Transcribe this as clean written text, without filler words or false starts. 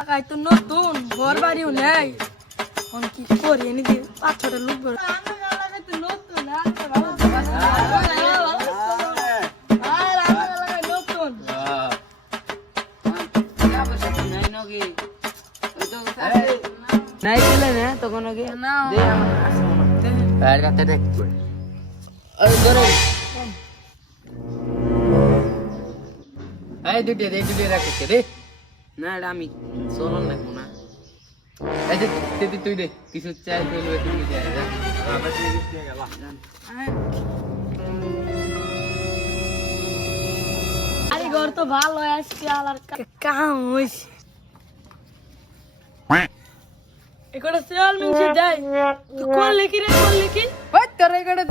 টাকায় তো নতুন ঘর বাড়িও নেই এখন কি করি এনে দিয়ে 5-6টা লোক ধরে নাই চলে না তখন ওকে না বাইরে কাছে দেখ ওই ধরো এই দুটি রাখছে রে না এটা আমি চলন না কোনা এই যে তুই দে কিছু চাই তুই তুমি দে আবার তুই গিয়ে গেল আরে ঘর তো ভালো আসছে আলার কাম হইছে এগুলো সেল মিনছে যাই তুই কোন লিখি রে কোন লিখি ওই তোর এগুলো